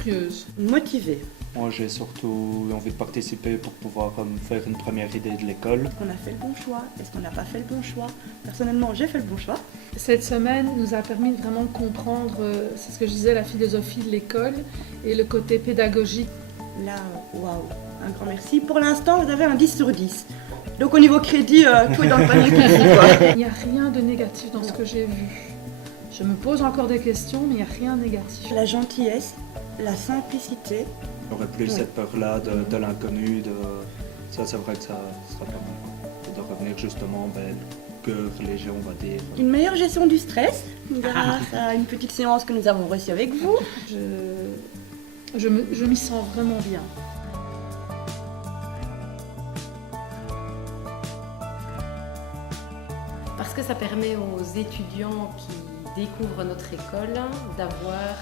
curieuse. Motivée. Moi, j'ai surtout envie de participer pour pouvoir faire une première idée de l'école. Est-ce qu'on a fait le bon choix? Est-ce qu'on n'a pas fait le bon choix? Personnellement, j'ai fait le bon choix. Cette semaine nous a permis de vraiment comprendre, c'est ce que je disais, la philosophie de l'école et le côté pédagogique. Là, waouh, un grand merci. Pour l'instant, vous avez un 10 sur 10. Donc au niveau crédit, tout est dans le panier qu'il faut, quoi. Il n'y a rien de négatif dans ce que j'ai vu. Je me pose encore des questions, mais il n'y a rien de négatif. La gentillesse, la simplicité. J'aurais plus cette peur-là de l'inconnu. Ça, c'est vrai que ça sera pas mal. De revenir justement, cœur léger, on va dire. Une meilleure gestion du stress, grâce à une petite séance que nous avons reçue avec vous. Je m'y sens vraiment bien. Parce que ça permet aux étudiants qui découvrent notre école d'avoir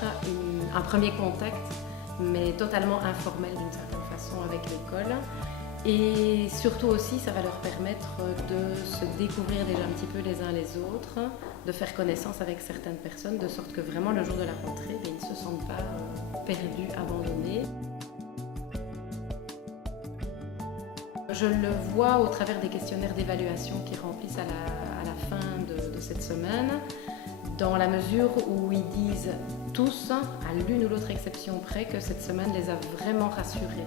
un premier contact, mais totalement informel d'une certaine façon avec l'école. Et surtout aussi, ça va leur permettre de se découvrir déjà un petit peu les uns les autres, de faire connaissance avec certaines personnes, de sorte que vraiment le jour de la rentrée, ils ne se sentent pas perdus, abandonnés. Je le vois au travers des questionnaires d'évaluation qui remplissent à la fin de cette semaine, dans la mesure où ils disent tous, à l'une ou l'autre exception près, que cette semaine les a vraiment rassurés.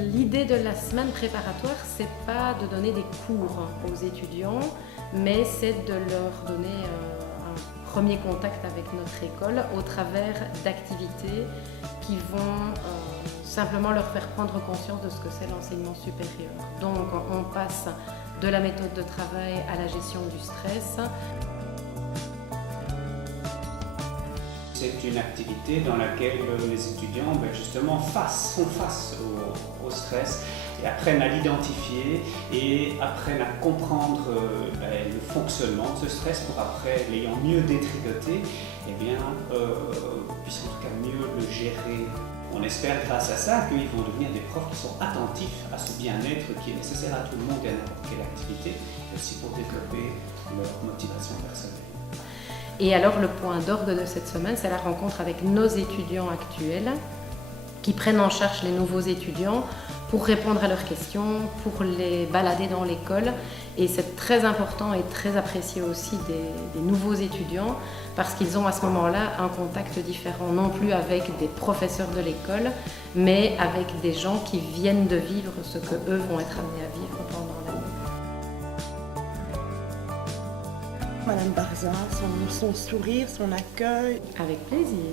L'idée de la semaine préparatoire, c'est pas de donner des cours aux étudiants, mais c'est de leur donner un premier contact avec notre école au travers d'activités qui vont simplement leur faire prendre conscience de ce que c'est l'enseignement supérieur. Donc on passe de la méthode de travail à la gestion du stress. C'est une activité dans laquelle les étudiants justement font face au stress et apprennent à l'identifier et apprennent à comprendre le fonctionnement de ce stress pour après, l'ayant mieux détricoté, puissent en tout cas mieux le gérer. On espère grâce à ça qu'ils vont devenir des profs qui sont attentifs à ce bien-être qui est nécessaire à tout le monde et à n'importe quelle activité, et aussi pour développer leur motivation personnelle. Et alors le point d'orgue de cette semaine, c'est la rencontre avec nos étudiants actuels qui prennent en charge les nouveaux étudiants pour répondre à leurs questions, pour les balader dans l'école. Et c'est très important et très apprécié aussi des nouveaux étudiants parce qu'ils ont à ce moment-là un contact différent, non plus avec des professeurs de l'école, mais avec des gens qui viennent de vivre ce qu'eux vont être amenés à vivre pendant l'année. Madame Barza, son sourire, son accueil. Avec plaisir.